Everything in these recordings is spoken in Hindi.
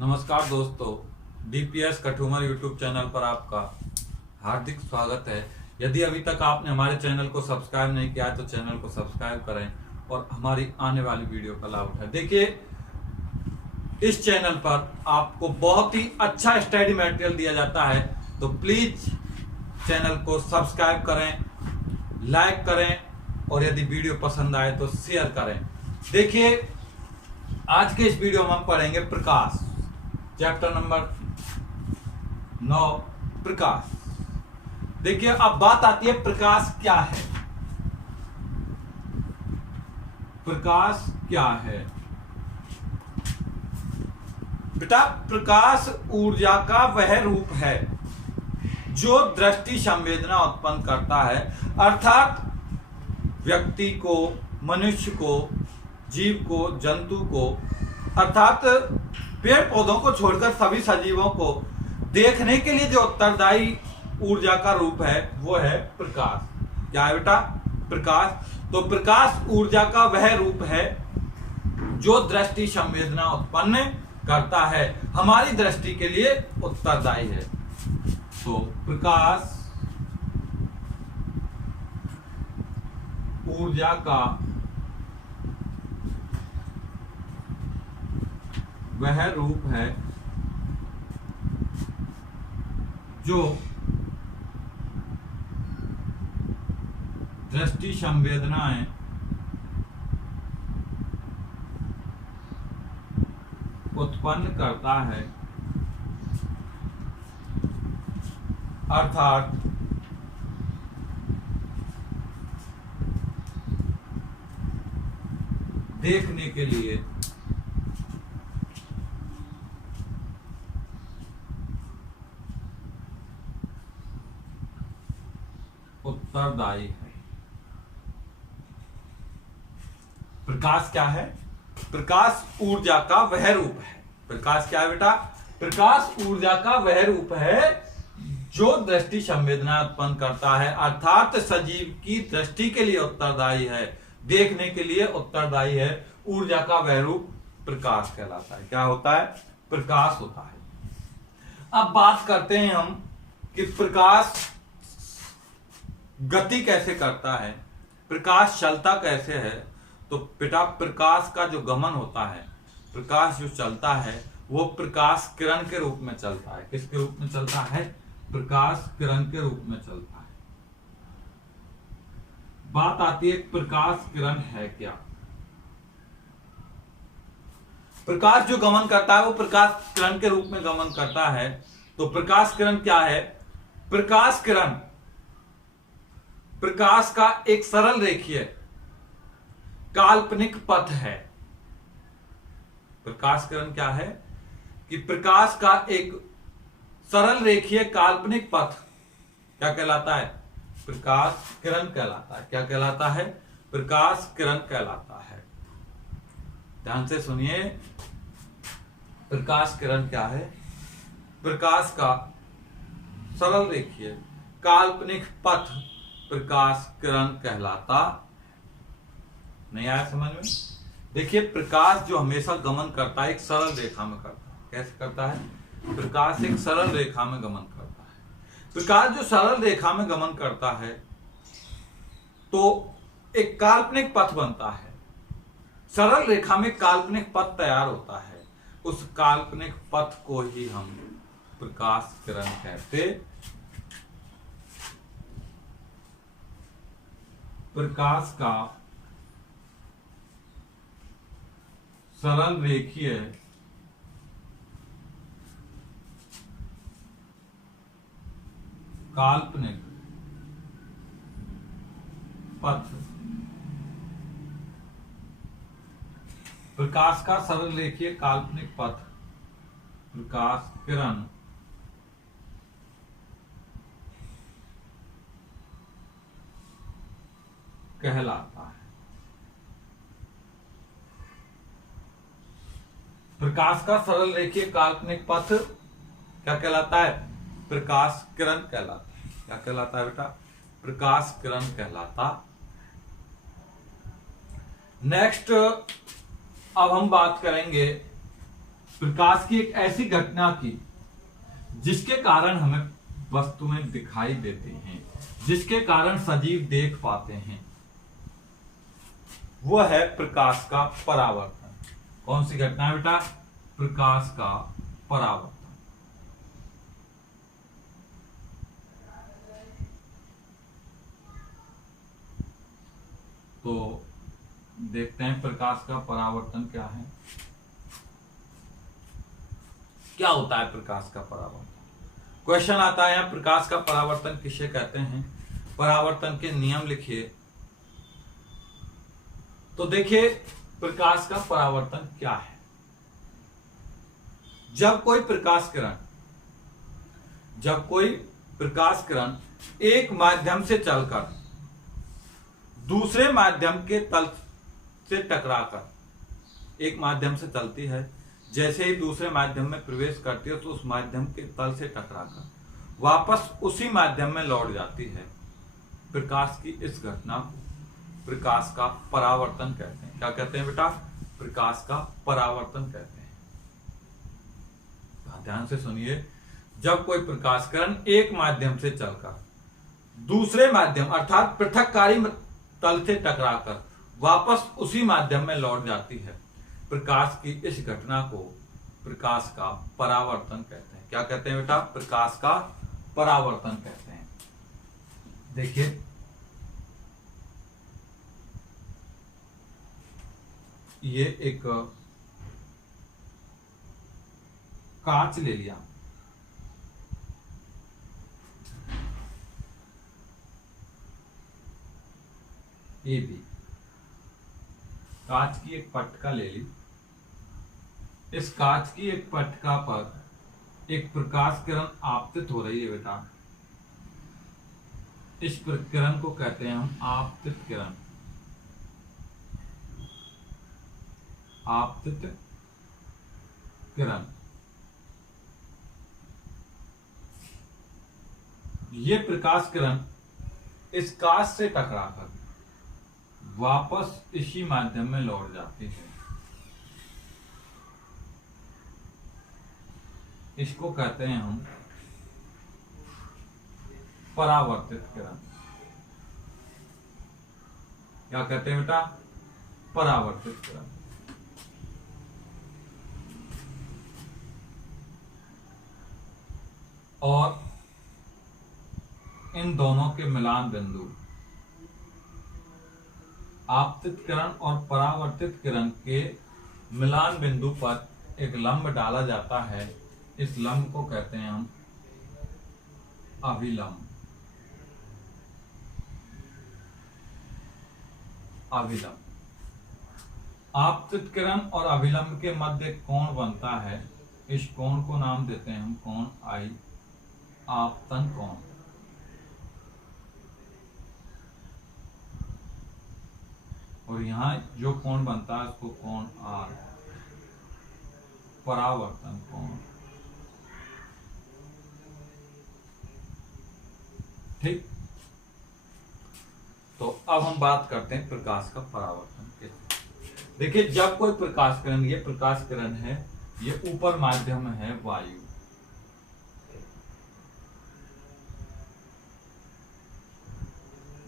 नमस्कार दोस्तों, डीपीएस कठुमर यूट्यूब चैनल पर आपका हार्दिक स्वागत है। यदि अभी तक आपने हमारे चैनल को सब्सक्राइब नहीं किया है तो चैनल को सब्सक्राइब करें और हमारी आने वाली वीडियो का लाभ उठाएं। देखिए, इस चैनल पर आपको बहुत ही अच्छा स्टडी मटेरियल दिया जाता है, तो प्लीज चैनल को सब्सक्राइब करें, लाइक करें और यदि वीडियो पसंद आए तो शेयर करें। देखिए, आज के इस वीडियो में हम पढ़ेंगे प्रकाश, चैप्टर नंबर 9 प्रकाश। देखिए, अब बात आती है प्रकाश क्या है। प्रकाश क्या है बेटा? प्रकाश ऊर्जा का वह रूप है जो दृष्टि संवेदना उत्पन्न करता है, अर्थात व्यक्ति को, मनुष्य को, जीव को, जंतु को, अर्थात पेड़ पौधों को छोड़कर सभी सजीवों को देखने के लिए जो उत्तरदायी ऊर्जा का रूप है वो है प्रकाश। क्या है बेटा? प्रकाश। तो प्रकाश ऊर्जा का वह रूप है जो दृष्टि संवेदना उत्पन्न करता है, हमारी दृष्टि के लिए उत्तरदायी है। तो प्रकाश ऊर्जा का वह रूप है जो दृष्टि संवेदनाएं उत्पन्न करता है, अर्थात देखने के लिए उत्तरदायी है। प्रकाश क्या है? प्रकाश ऊर्जा का वह रूप है। प्रकाश क्या है बेटा? प्रकाश ऊर्जा का वह रूप है जो दृष्टि संवेदना उत्पन्न करता है, अर्थात सजीव की दृष्टि के लिए उत्तरदायी है, देखने के लिए उत्तरदायी है। ऊर्जा का वह रूप प्रकाश कहलाता है। क्या होता है? प्रकाश होता है। अब बात करते हैं हम कि प्रकाश गति कैसे करता है, प्रकाश चलता कैसे है। तो बेटा, प्रकाश का जो गमन होता है, प्रकाश जो चलता है वो प्रकाश किरण के रूप में चलता है। किसके रूप में चलता है? प्रकाश किरण के रूप में चलता है। बात आती है प्रकाश किरण है क्या? प्रकाश जो गमन करता है वो प्रकाश किरण के रूप में गमन करता है। तो प्रकाश किरण क्या है? प्रकाश किरण प्रकाश का एक सरल रेखीय काल्पनिक पथ है। प्रकाश किरण क्या है? कि प्रकाश का एक सरल रेखीय काल्पनिक पथ क्या कहलाता है? प्रकाश किरण कहलाता है। क्या कहलाता है? प्रकाश किरण कहलाता है। ध्यान से सुनिए, प्रकाश किरण क्या है? प्रकाश का सरल रेखीय काल्पनिक पथ प्रकाश किरण कहलाता। नहीं आया समझ में? देखिए, प्रकाश जो हमेशा गमन करता है एक सरल रेखा में करता है। कैसे करता है? प्रकाश एक सरल रेखा में गमन करता है। प्रकाश जो सरल रेखा में गमन करता है तो एक काल्पनिक पथ बनता है। सरल रेखा में काल्पनिक पथ तैयार होता है। उस काल्पनिक पथ को ही हम प्रकाश किरण कहते। प्रकाश का सरल रेखीय काल्पनिक पथ, प्रकाश का सरल रेखीय काल्पनिक पथ प्रकाश किरण कहलाता है। प्रकाश का सरल रेखीय काल्पनिक पथ क्या कहलाता है? प्रकाश किरण कहलाता है। क्या कहलाता है बेटा? प्रकाश किरण कहलाता। नेक्स्ट अब हम बात करेंगे प्रकाश की एक ऐसी घटना की जिसके कारण हमें वस्तुएं दिखाई देती हैं, जिसके कारण सजीव देख पाते हैं, वह है प्रकाश का परावर्तन। कौन सी घटना है बेटा? प्रकाश का परावर्तन। तो देखते हैं प्रकाश का परावर्तन क्या है। क्या होता है प्रकाश का परावर्तन? क्वेश्चन आता है यहाँ, प्रकाश का परावर्तन किसे कहते हैं? परावर्तन के नियम लिखिए। तो देखिए प्रकाश का परावर्तन क्या है। जब कोई प्रकाश किरण एक माध्यम से चलकर दूसरे माध्यम के तल से टकराकर, एक माध्यम से चलती है, जैसे ही दूसरे माध्यम में प्रवेश करती है तो उस माध्यम के तल से टकराकर वापस उसी माध्यम में लौट जाती है, प्रकाश की इस घटना को प्रकाश का परावर्तन कहते हैं। क्या कहते हैं बेटा? प्रकाश का परावर्तन कहते हैं। ध्यान से सुनिए। जब कोई प्रकाश किरण एक माध्यम से चलकर दूसरे माध्यम अर्थात पृथककारी तल से टकराकर वापस उसी माध्यम में लौट जाती है, प्रकाश की इस घटना को प्रकाश का परावर्तन कहते हैं। क्या कहते हैं बेटा? प्रकाश का परावर्तन कहते हैं। देखिए ये एक कांच ले लिया, ये भी कांच की एक पट्टिका ले ली। इस कांच की एक पट्टिका पर एक प्रकाश किरण आपतित हो रही है बेटा। इस किरण को कहते हैं हम आपतित किरण। आपतित किरण। ये प्रकाश किरण इस कांच से टकराकर वापस इसी माध्यम में लौट जाती है। इसको कहते हैं हम परावर्तित किरण। क्या कहते हैं बेटा? परावर्तित किरण। और इन दोनों के मिलान बिंदु आपतित किरण और परावर्तित किरण के मिलान बिंदु पर एक लंब डाला जाता है। इस लंब को कहते हैं हम अभिलंब। अभिलंब। आपतित किरण और अभिलंब के मध्य कोण बनता है, इस कोण को नाम देते हैं हम कोण आई, आपतन कोण। और यहां जो कोण बनता है उसको कोण आर, परावर्तन कोण। ठीक। तो अब हम बात करते हैं प्रकाश का परावर्तन के। देखिए जब कोई प्रकाश किरण, ये प्रकाश किरण है, ये ऊपर माध्यम है वायु,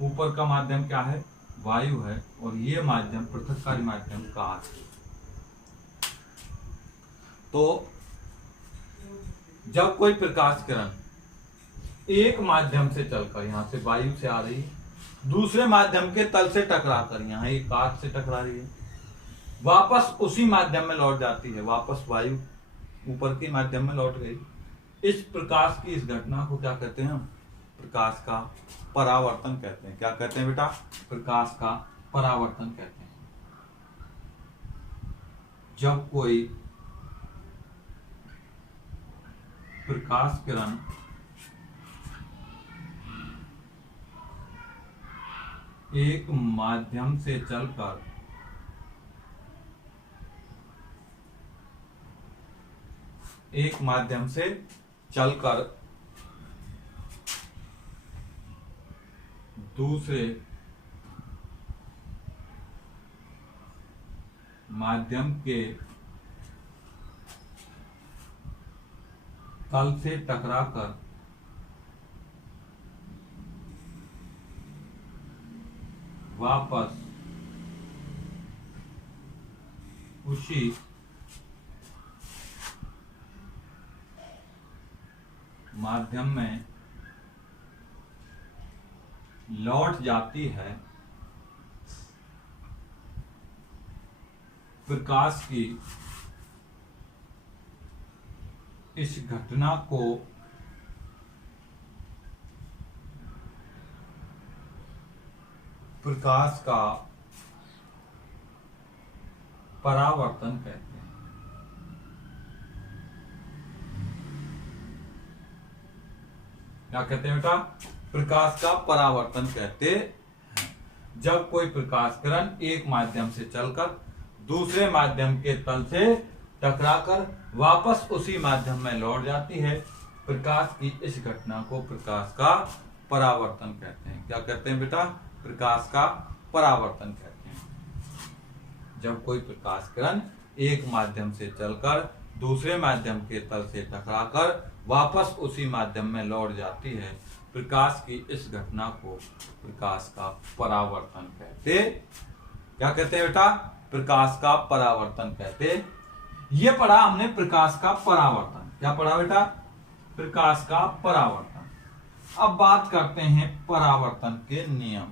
ऊपर का माध्यम क्या है? वायु है, और ये माध्यम पृथककारी माध्यम कांच है। तो जब कोई प्रकाश किरण एक माध्यम से चलकर, यहां से वायु से आ रही है, दूसरे माध्यम के तल से टकराकर, यहां ये कांच से टकरा रही है, वापस उसी माध्यम में लौट जाती है, वापस वायु ऊपर के माध्यम में लौट गई, इस प्रकाश की इस घटना को क्या कहते हैं? प्रकाश का परावर्तन कहते हैं। क्या कहते हैं बेटा? प्रकाश का परावर्तन कहते हैं। जब कोई प्रकाश किरण एक माध्यम से चलकर दूसरे माध्यम के तल से टकराकर वापस उसी माध्यम में लौट जाती है, प्रकाश की इस घटना को प्रकाश का परावर्तन कहते हैं। क्या कहते हैं बेटा? प्रकाश का परावर्तन कहते हैं। जब कोई प्रकाश किरण एक माध्यम से चलकर दूसरे माध्यम के तल से टकराकर वापस उसी माध्यम में लौट जाती है, प्रकाश की इस घटना को प्रकाश का परावर्तन कहते हैं। क्या कहते हैं बेटा? प्रकाश का परावर्तन कहते हैं। जब कोई प्रकाश किरण एक माध्यम से चलकर दूसरे माध्यम के तल से टकराकर वापस उसी माध्यम में लौट जाती है, प्रकाश की इस घटना को प्रकाश का परावर्तन कहते। क्या कहते हैं बेटा? प्रकाश का परावर्तन कहते। ये पढ़ा हमने प्रकाश का परावर्तन। क्या पढ़ा बेटा? प्रकाश का परावर्तन। अब बात करते हैं परावर्तन के नियम।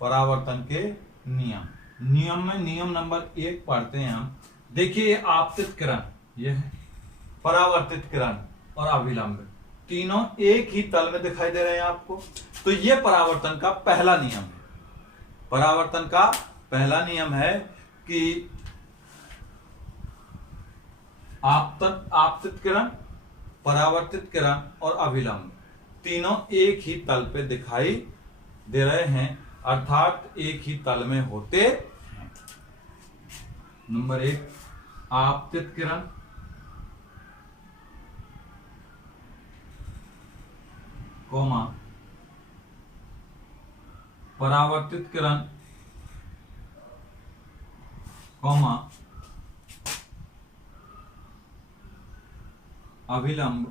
परावर्तन के नियम में नियम नंबर 1 पढ़ते हैं हम। देखिए, आपतित किरण, यह है परावर्तित किरण और अभिलंब, तीनों एक ही तल में दिखाई दे रहे हैं आपको। तो यह परावर्तन का पहला नियम है। परावर्तन का पहला नियम है कि आपतित किरण, परावर्तित किरण और अभिलंब तीनों एक ही तल पे दिखाई दे रहे हैं, अर्थात एक ही तल में होते हैं। नंबर 1, आपतित किरण, कोमा परावर्तित किरण, कोमा अभिलंब,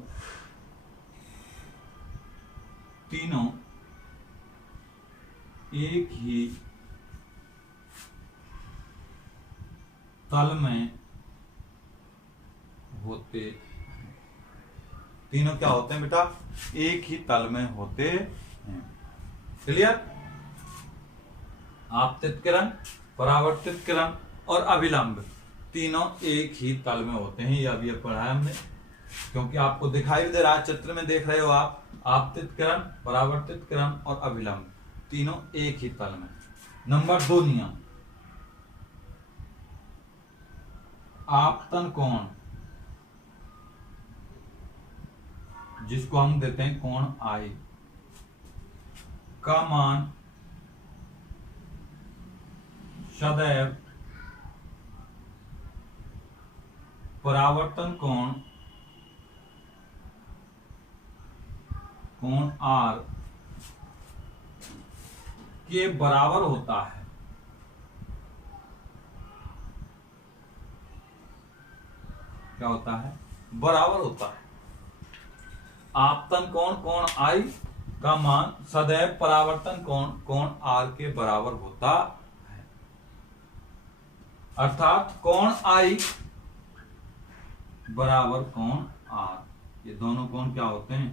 तीनों एक ही तल में होते। तीनों क्या होते हैं बेटा? एक ही तल में होते हैं। क्लियर? आपतित किरण, परावर्तित किरण और अभिलंब तीनों एक ही तल में होते हैं। ये अभी पढ़ा है हमने, क्योंकि आपको दिखाई दे रहा है, चित्र में देख रहे हो आप, आपतित किरण, परावर्तित किरण और अभिलंब तीनों एक ही तल में। नंबर 2 नियम, आपतन कोण, जिसको हम देते हैं कोण I, का मान सदैव परावर्तन कोण R के बराबर होता है। क्या होता है? बराबर होता है। आपतन कोण I का मान सदैव परावर्तन कोण R के बराबर होता है। अर्थात कोण I बराबर कोण R, ये दोनों कोण क्या होते हैं?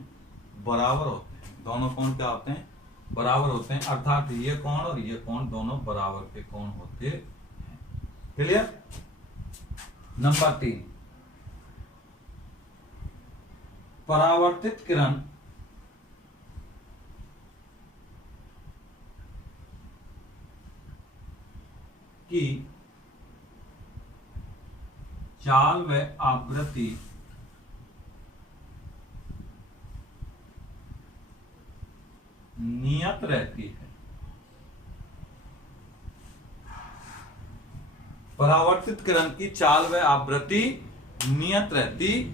बराबर होते हैं। दोनों कोण क्या होते हैं? बराबर होते हैं। अर्थात ये कोण और ये कोण दोनों बराबर के कोण होते हैं। क्लियर? नंबर 3, परावर्तित किरण की चाल व आवृत्ति नियत रहती है। परावर्तित किरण की चाल व आवृत्ति नियत रहती है।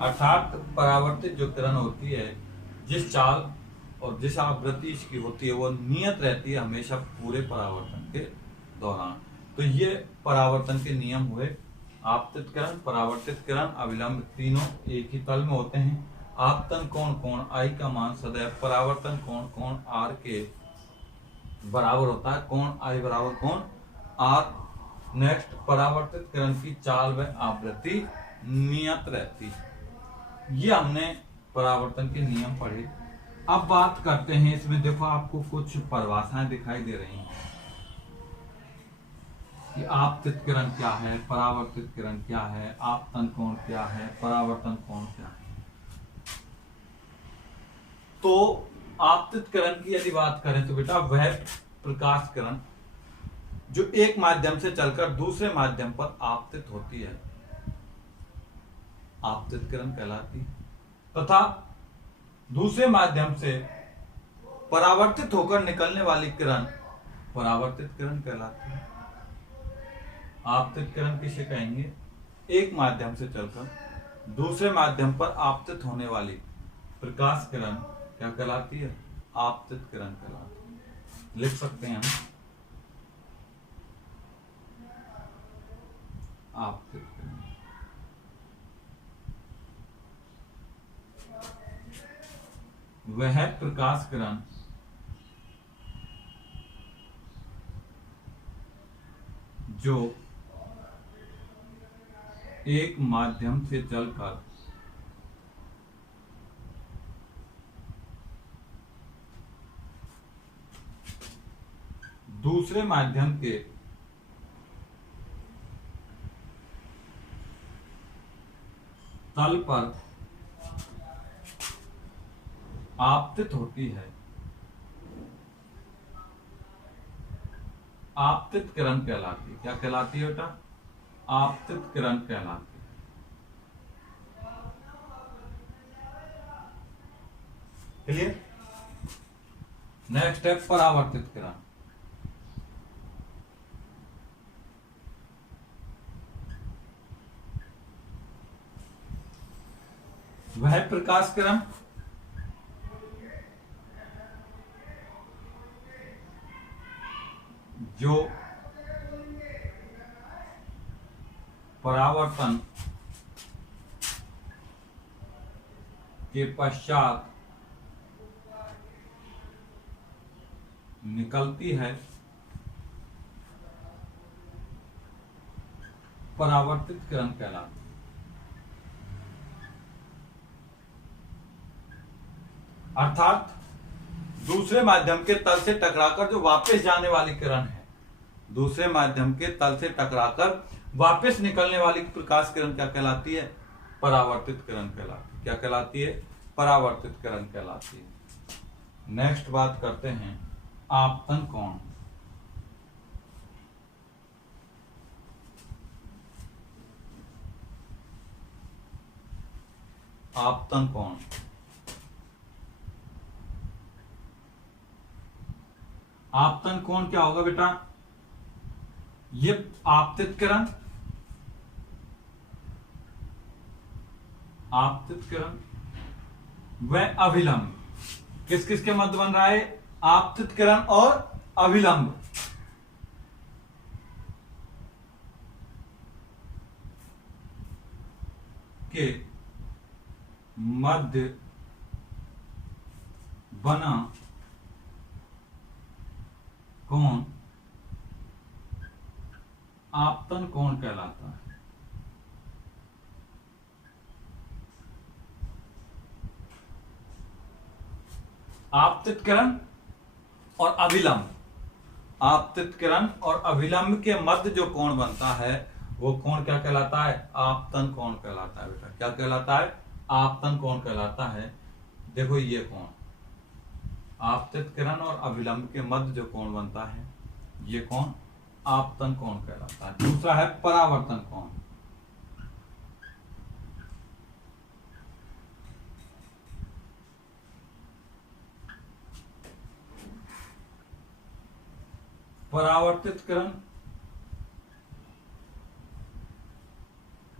अर्थात परावर्तित जो किरण होती है, जिस चाल और जिस आवृत्ति इसकी होती है, वो नियत रहती है हमेशा पूरे परावर्तन के दौरान। तो ये परावर्तन के नियम हुए। आपतित किरण, परावर्तित किरण, अभिलंब तीनों एक ही तल में होते हैं। आपतन कोण आई का मान सदैव परावर्तन कोण आर के बराबर होता है। कोण आई बराबर कोण आर। नेक्स्ट, परावर्तित किरण की चाल व आवृत्ति नियत रहती है। ये हमने परावर्तन के नियम पढ़े। अब बात करते हैं, इसमें देखो आपको कुछ परिभाषाएं दिखाई दे रही हैं कि आपतित किरण क्या है, परावर्तित किरण क्या है, आपतन कोण क्या है, परावर्तन कोण क्या है। तो आपतित किरण की यदि बात करें तो बेटा वह प्रकाश किरण जो एक माध्यम से चलकर दूसरे माध्यम पर आपतित होती है, आपतित किरण कहलाती है। तथा दूसरे माध्यम से परावर्तित होकर निकलने वाली किरण परावर्तित किरण कहलाती है। आपतित किरण किसे कहेंगे? एक माध्यम से चलकर दूसरे माध्यम पर आपतित होने वाली प्रकाश किरण क्या कहलाती है? आपतित किरण कहलाती है। लिख सकते हैं हम आपतित किरण। वह प्रकाश किरण जो एक माध्यम से चलकर दूसरे माध्यम के तल पर आपतित होती है, आपतित किरण कहलाती है। क्या कहलाती है बेटा? आपतित किरण कहलाती है। क्लियर? नेक्स्ट है परावर्तित किरण। वह प्रकाश किरण जो परावर्तन के पश्चात निकलती है, परावर्तित किरण कहलाती है। अर्थात दूसरे माध्यम के तल से टकराकर जो वापस जाने वाली किरण है, दूसरे माध्यम के तल से टकराकर वापस निकलने वाली प्रकाश किरण क्या कहलाती है? परावर्तित किरण कहलाती है। क्या कहलाती है? परावर्तित किरण कहलाती है। नेक्स्ट बात करते हैं आपतन कोण। आपतन कोण आपतन कोण क्या होगा बेटा? ये आपतित किरण, आपतित किरण वह अभिलंब किस किस के मध्य बन रहा है? आपतित किरण और अभिलंब के मध्य बना कोण आपतन कोण कहलाता है। आपतित किरण और अभिलंब, आपतित किरण और अभिलंब के मध्य जो कोण बनता है वो कोण क्या कहलाता है? आपतन कोण कहलाता है बेटा। क्या कहलाता है? आपतन कोण कहलाता है। देखो ये कोण आपतित किरण और अभिलंब के मध्य जो कोण बनता है ये कोण आपतन कोण कहलाता है। दूसरा है परावर्तन कोण। परावर्तित किरण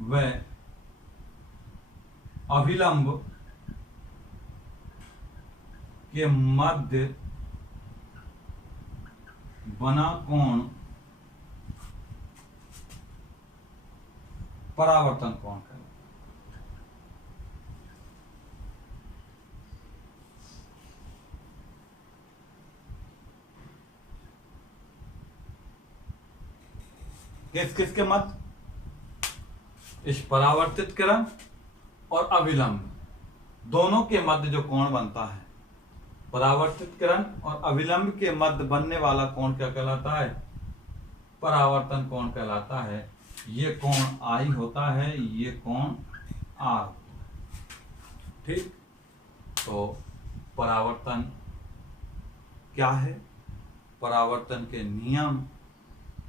व अभिलंब के मध्य बना कोण परावर्तन कोण कहलाता है। किस किस के मध्य? इस परावर्तित किरण और अभिलंब दोनों के मध्य जो कोण बनता है, परावर्तित किरण और अभिलंब के मध्य बनने वाला कोण क्या कहलाता है? परावर्तन कोण कहलाता है। ये कोण आई होता है, ये कोण आर। ठीक, तो परावर्तन क्या है? परावर्तन के नियम,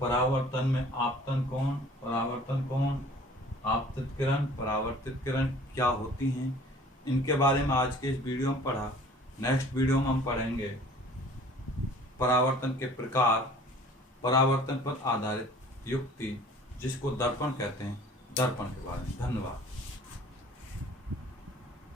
परावर्तन में आपतन कोण, परावर्तन कोण, आपतित किरण, परावर्तित किरण क्या होती हैं, इनके बारे में आज के इस वीडियो में पढ़ा। नेक्स्ट वीडियो में हम पढ़ेंगे परावर्तन के प्रकार, परावर्तन पर आधारित युक्ति जिसको दर्पण कहते हैं, दर्पण के बारे में। धन्यवाद।